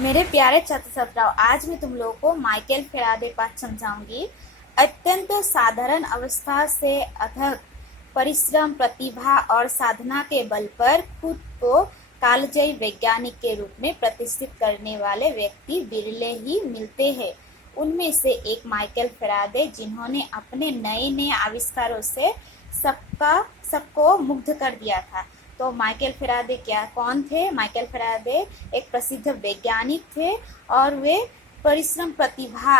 मेरे प्यारे छात्र छात्राओं, आज मैं तुम लोगों को माइकल फेराडे पाठ समझाऊंगी। अत्यंत साधारण अवस्था से अथक परिश्रम, प्रतिभा और साधना के बल पर खुद को कालजयी वैज्ञानिक के रूप में प्रतिष्ठित करने वाले व्यक्ति बिरले ही मिलते हैं। उनमें से एक माइकल फेराडे, जिन्होंने अपने नए नए आविष्कारों से सबको मुग्ध कर दिया था। तो माइकल फेराडे कौन थे? माइकल फेराडे एक प्रसिद्ध वैज्ञानिक थे और वे परिश्रम, प्रतिभा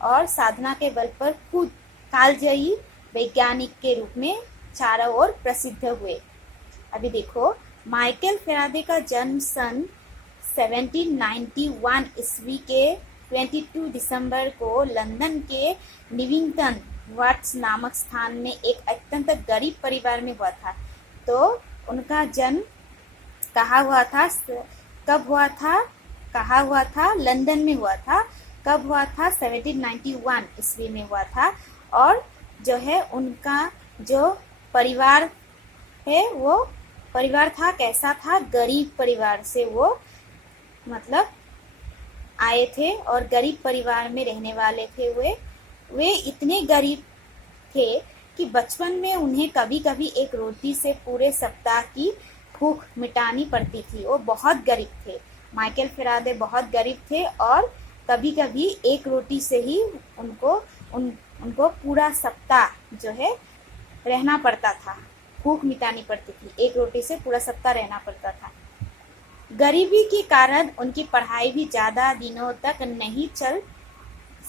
और साधना के बल पर खुद कालजयी वैज्ञानिक के रूप में चारों ओर प्रसिद्ध हुए। अभी देखो, माइकल फेराडे का जन्म सन 1791 ईस्वी के 22 दिसंबर को लंदन के निविंगटन वाट्स नामक स्थान में एक अत्यंत गरीब परिवार में हुआ था। तो उनका जन्म कहाँ हुआ था? कब हुआ था? कहाँ हुआ था? लंदन में हुआ था। कब हुआ था? 1791 ईस्वी में हुआ था। और जो है उनका जो परिवार है वो परिवार था, कैसा था? गरीब परिवार से वो मतलब आए थे और गरीब परिवार में रहने वाले थे। वे इतने गरीब थे कि बचपन में उन्हें कभी कभी एक रोटी से पूरे सप्ताह की भूख मिटानी पड़ती थी। वो बहुत गरीब थे। माइकल फेराडे बहुत गरीब थे और कभी कभी एक रोटी से ही उनको पूरा सप्ताह जो है रहना पड़ता था, भूख मिटानी पड़ती थी। एक रोटी से पूरा सप्ताह रहना पड़ता था। गरीबी के कारण उनकी पढ़ाई भी ज्यादा दिनों तक नहीं चल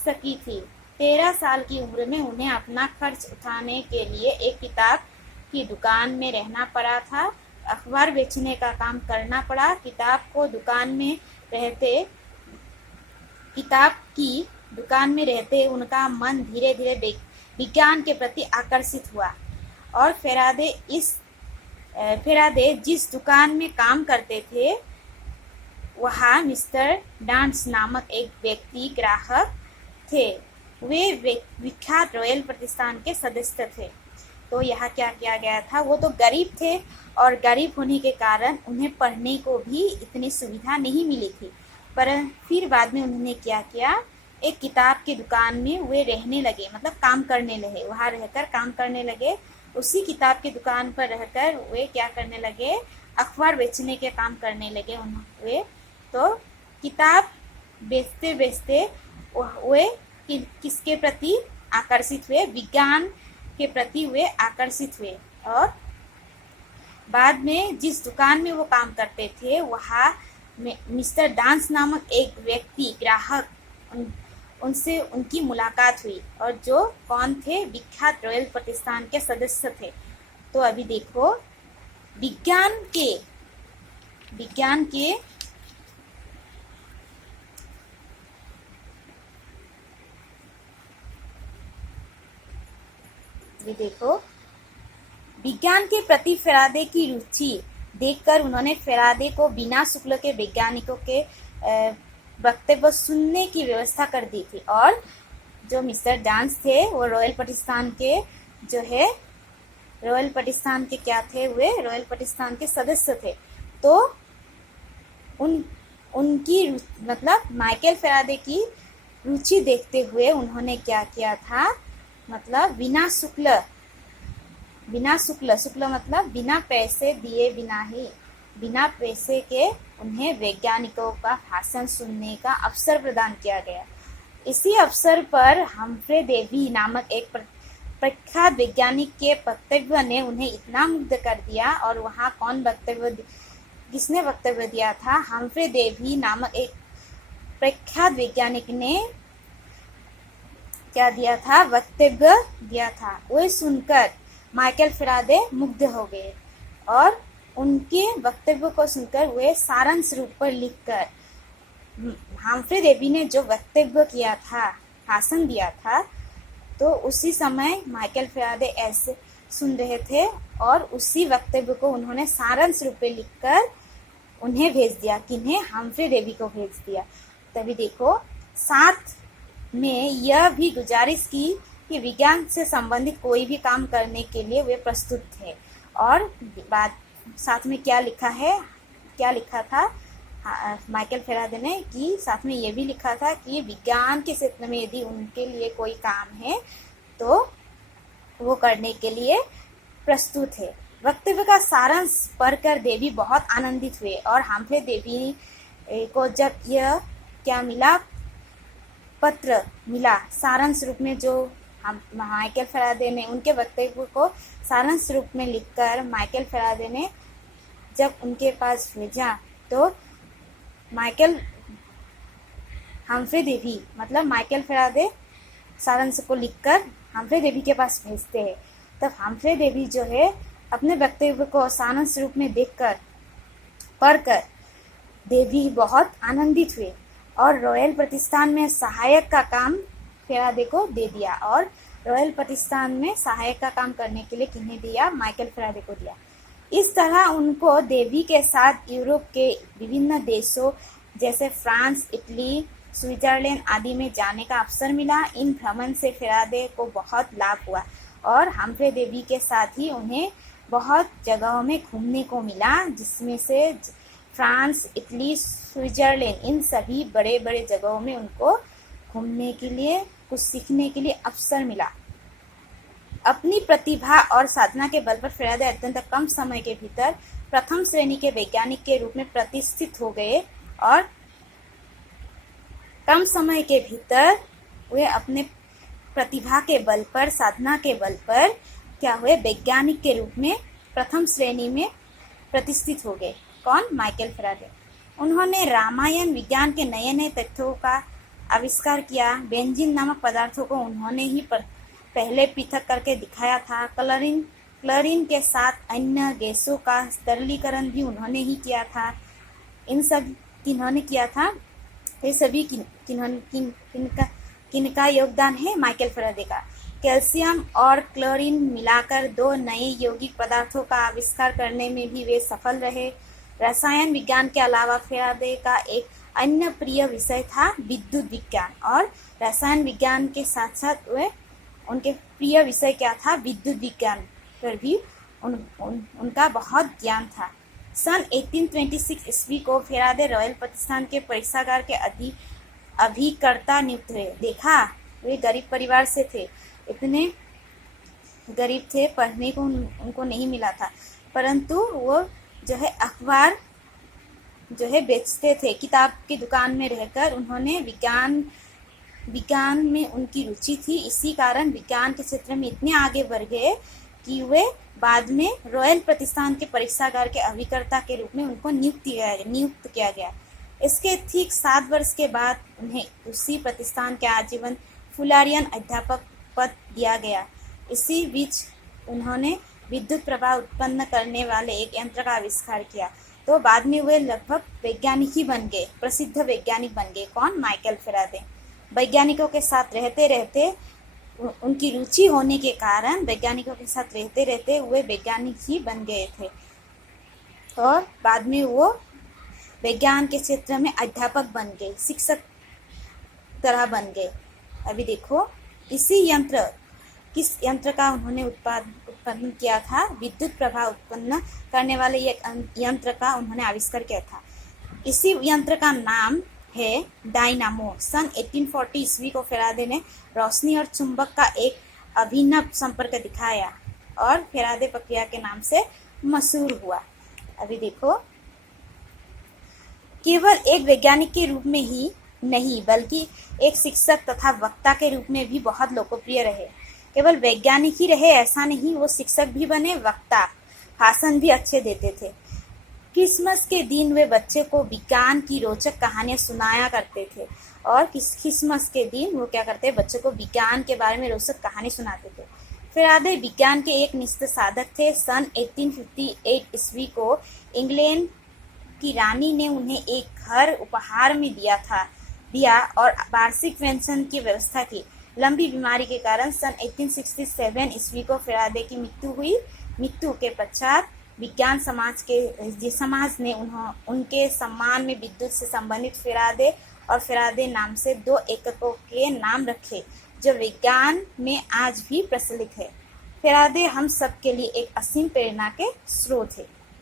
सकी थी। 13 साल की उम्र में उन्हें अपना खर्च उठाने के लिए एक किताब की दुकान में रहना पड़ा था। अखबार बेचने का काम करना पड़ा। किताब की दुकान में रहते उनका मन धीरे धीरे विज्ञान के प्रति आकर्षित हुआ और फेराडे जिस दुकान में काम करते थे वहाँ मिस्टर डांस नामक एक व्यक्ति ग्राहक थे। वे विख्यात रॉयल प्रतिष्ठान के सदस्य थे। तो यहाँ क्या किया गया था? वो तो गरीब थे और गरीब होने के कारण उन्हें पढ़ने को भी इतनी सुविधा नहीं मिली थी। पर फिर बाद में उन्होंने क्या किया? एक किताब की दुकान में वे रहने लगे, मतलब काम करने लगे। वहाँ रहकर काम करने लगे। उसी किताब की दुकान पर रहकर वे क्या करने लगे? अखबार बेचने के काम करने लगे वे। तो किताब बेचते बेचते वे किसके प्रति आकर्षित हुए? विज्ञान के प्रति वे आकर्षित हुए। और बाद में जिस दुकान में वो काम करते थे वहाँ मिस्टर डांस नामक एक व्यक्ति ग्राहक उनसे उनकी मुलाकात हुई और जो कौन थे? विख्यात रॉयल प्रतिष्ठान के सदस्य थे। तो अभी देखो, विज्ञान के विज्ञान के प्रति फेराडे की रुचि देखकर उन्होंने फेराडे को बिना शुल्क के वैज्ञानिकों के वक्तव्य सुनने की व्यवस्था कर दी थी। और जो मिस्टर डांस थे वो रॉयल प्रतिष्ठान के क्या थे? वे रॉयल प्रतिष्ठान के सदस्य थे। तो उनकी मतलब माइकल फेराडे की रुचि देखते हुए उन्होंने क्या किया था? मतलब बिना शुल्क मतलब बिना पैसे दिए बिना पैसे के उन्हें वैज्ञानिकों का भाषण सुनने का अवसर प्रदान किया गया। इसी अवसर पर हम्फ्रे डेवी नामक एक प्रख्यात वैज्ञानिक के वक्तव्य ने उन्हें इतना मुग्ध कर दिया। और वहाँ किसने वक्तव्य दिया था? हम्फ्रे डेवी नामक एक प्रख्यात वैज्ञानिक ने क्या दिया था? वक्तव्य दिया था। वो सुनकर माइकल फेराडे मुग्ध हो गए और उनके वक्तव्य को सुनकर वे सारांश रूप पर लिखकर हम्फ्रे डेवी ने जो वक्तव्य किया था, भाषण दिया था, तो उसी समय माइकल फेराडे ऐसे सुन रहे थे और उसी वक्तव्य को उन्होंने सारांश रूप में लिखकर उन्हें भेज दिया। किन्हें? हम्फ्रे डेवी को भेज दिया। तभी देखो, साथ में यह भी गुजारिश की कि विज्ञान से संबंधित कोई भी काम करने के लिए वे प्रस्तुत थे। और साथ में क्या लिखा था? माइकल फेराडे ने कि साथ में ये भी लिखा था कि विज्ञान के क्षेत्र में यदि उनके लिए कोई काम है तो वो करने के लिए प्रस्तुत है। वक्तव्य का सारांश पढ़कर देवी बहुत आनंदित हुए और हम्फ्रे डेवी को जब यह क्या मिला, पत्र मिला सारांश रूप में, जो हम माइकल फेराडे ने उनके वक्तव्य को सारांश रूप में लिखकर माइकल फेराडे ने जब उनके पास भेजा तो हम्फ्रे डेवी मतलब माइकल फेराडे सारांश को लिखकर हम्फ्रे डेवी के पास भेजते हैं। तब हम्फ्रे डेवी जो है अपने वक्तव्य को सारांश रूप में देखकर पढ़कर देवी बहुत आनंदित हुए और रॉयल प्रतिष्ठान में सहायक का काम फेराडे को दे दिया। और रॉयल प्रतिष्ठान में सहायक का काम करने के लिए किन्हें दिया, माइकल फेराडे को दिया। इस तरह उनको देवी के साथ यूरोप के विभिन्न देशों जैसे फ्रांस, इटली, स्विट्जरलैंड आदि में जाने का अवसर मिला। इन भ्रमण से फेराडे को बहुत लाभ हुआ और हम्फ्रे डेवी के साथ ही उन्हें बहुत जगहों में घूमने को मिला, जिसमें से फ्रांस, इटली, स्विट्जरलैंड, इन सभी बड़े बड़े जगहों में उनको घूमने के लिए, कुछ सीखने के लिए अवसर मिला। अपनी प्रतिभा और साधना के बल पर फेराडे अत्यंत कम समय के भीतर प्रथम श्रेणी के वैज्ञानिक के रूप में प्रतिष्ठित हो गए और कम समय के भीतर वे अपने प्रतिभा के बल पर, साधना के बल पर क्या हुए, वैज्ञानिक के रूप में प्रथम श्रेणी में प्रतिष्ठित हो गए। कौन? Michael Faraday. उन्होंने रामायण विज्ञान के नए नए तथ्यों का आविष्कार किया। बेंजीन नामक पदार्थों को उन्होंने ही पहले पृथक करके दिखाया था। क्लोरीन के साथ अन्य गैसों का तरलीकरण भी उन्होंने ही किया था। इन सब किन्होंने किया था? ये सभी किनका योगदान है? माइकल फेराडे का। कैल्शियम और क्लोरीन मिलाकर दो नए यौगिक पदार्थों का आविष्कार करने में भी वे सफल रहे। रसायन विज्ञान के अलावा फेराडे का एक अन्य प्रिय विषय था विद्युत विज्ञान, और रसायन विज्ञान के साथ साथ वे उनके प्रिय विषय क्या था? विद्युत विज्ञान पर भी उनका बहुत ज्ञान था। सन 1826 ईस्वी को फेराडे रॉयल प्रतिष्ठान के परीक्षागार के अभिकर्ता नियुक्त हुए। देखा, वे गरीब परिवार से थे, इतने गरीब थे, पढ़ने को उनको नहीं मिला था, परंतु वो जो है अखबार जो है बेचते थे। किताब की दुकान में रहकर उन्होंने विज्ञान में उनकी रुचि थी। इसी कारण विज्ञान के क्षेत्र में इतने आगे बढ़ गए कि वे बाद में रॉयल प्रतिष्ठान के परीक्षागार के अभिकर्ता के रूप में उनको नियुक्त किया गया। इसके ठीक 7 वर्ष के बाद उन्हें उसी प्रतिष्ठान के आजीवन फुलारियन अध्यापक पद दिया गया। इसी बीच उन्होंने विद्युत प्रवाह उत्पन्न करने वाले एक यंत्र का आविष्कार किया। तो बाद में वे लगभग वैज्ञानिक ही बन गए, प्रसिद्ध वैज्ञानिक बन गए। कौन? Michael Faraday. वैज्ञानिकों के साथ रहते रहते, उनकी रुचि होने के कारण वैज्ञानिकों के साथ रहते रहते वे वैज्ञानिक ही बन गए थे और बाद में वो विज्ञान के क्षेत्र में अध्यापक बन गए, शिक्षक तरह बन गए। अभी देखो, किस यंत्र का उन्होंने उत्पादन किया था? विद्युत प्रवाह उत्पन्न करने वाले एक यंत्र का उन्होंने आविष्कार किया था। इसी यंत्र का नाम है डायनामो। सन 1840 ईस्वी को फेराडे ने रोशनी और चुंबक का एक अभिनव संपर्क दिखाया और फेराडे प्रक्रिया के नाम से मशहूर हुआ। अभी देखो, केवल एक वैज्ञानिक के रूप में ही नहीं बल्कि एक शिक्षक तथा वक्ता के रूप में भी बहुत लोकप्रिय रहे। केवल वैज्ञानिक ही रहे ऐसा नहीं, वो शिक्षक भी बने, वक्ता, भाषण भी अच्छे देते थे। क्रिसमस के दिन वे बच्चे को विज्ञान की रोचक कहानियां सुनाया करते थे और क्रिसमस के दिन वो क्या करते, बच्चों को विज्ञान के बारे में रोचक कहानी सुनाते थे। फेराडे विज्ञान के एक निष्ठ साधक थे। सन 1858 ईस्वी को इंग्लैंड की रानी ने उन्हें एक घर उपहार में दिया और वार्षिक पेंशन की व्यवस्था की। लंबी बीमारी के कारण सन 1867 ईस्वी को फेराडे की मृत्यु हुई। मृत्यु के पश्चात विज्ञान समाज ने उनके सम्मान में विद्युत से संबंधित फेराडे और फेराडे नाम से 2 एककों के नाम रखे, जो विज्ञान में आज भी प्रचलित है। फेराडे हम सब के लिए एक असीम प्रेरणा के स्रोत है।